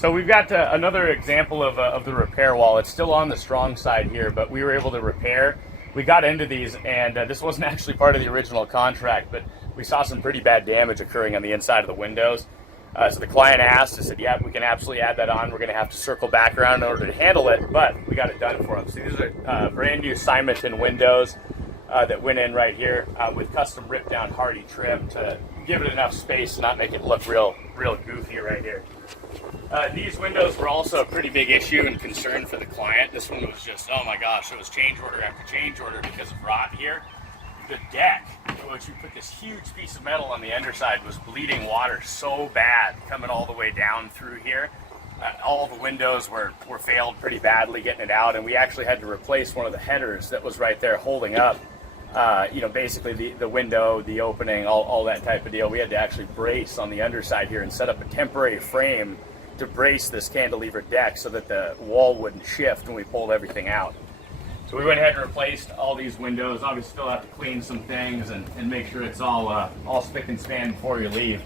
So we've got another example of the repair wall. It's still on the strong side here, but we were able to repair. We got into these, and this wasn't actually part of the original contract, but we saw some pretty bad damage occurring on the inside of the windows. So the client asked, I said, yeah, we can absolutely add that on. We're going to have to circle back around in order to handle it, but we got it done for them. So these are brand new Simonton windows that went in right here with custom ripped down hardie trim to give it enough space and not make it look real goofy right here. These windows were also a pretty big issue and concern for the client. This one was just, oh my gosh, it was change order after change order because of rot here. The deck, which we put this huge piece of metal on the underside, was bleeding water so bad coming all the way down through here. All the windows were failed pretty badly getting it out, and we actually had to replace one of the headers that was right there holding up basically the window, the opening, all that type of deal. We had to actually brace on the underside here and set up a temporary frame to brace this cantilever deck so that the wall wouldn't shift when we pulled everything out. So we went ahead and replaced all these windows. Obviously still have to clean some things and make sure it's all spick and span before you leave.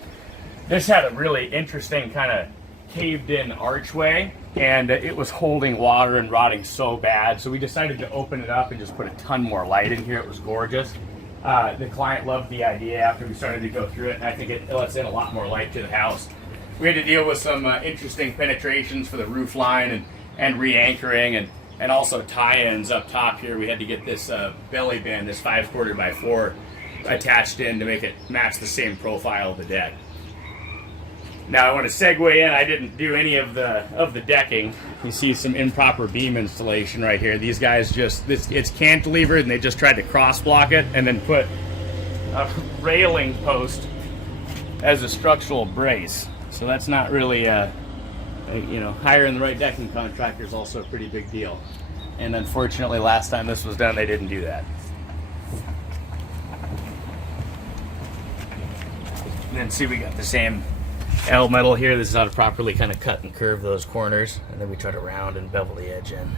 This had a really interesting kind of caved in archway, and it was holding water and rotting so bad, so we decided to open it up and just put a ton more light in here. It was gorgeous. The client loved the idea after we started to go through it, and I think it lets in a lot more light to the house. We had to deal with some interesting penetrations for the roof line and re-anchoring and also tie-ins up top here. We had to get this belly bin, this 5/4 by 4 attached in to make it match the same profile of the deck. Now I want to segue in. I didn't do any of the decking. You see some improper beam installation right here. These guys it's cantilevered, and they just tried to cross block it and then put a railing post as a structural brace. So that's not really hiring the right decking contractor is also a pretty big deal. And unfortunately, last time this was done, they didn't do that. And then see, we got the same L metal here. This is how to properly kind of cut and curve those corners, and then we try to round and bevel the edge in.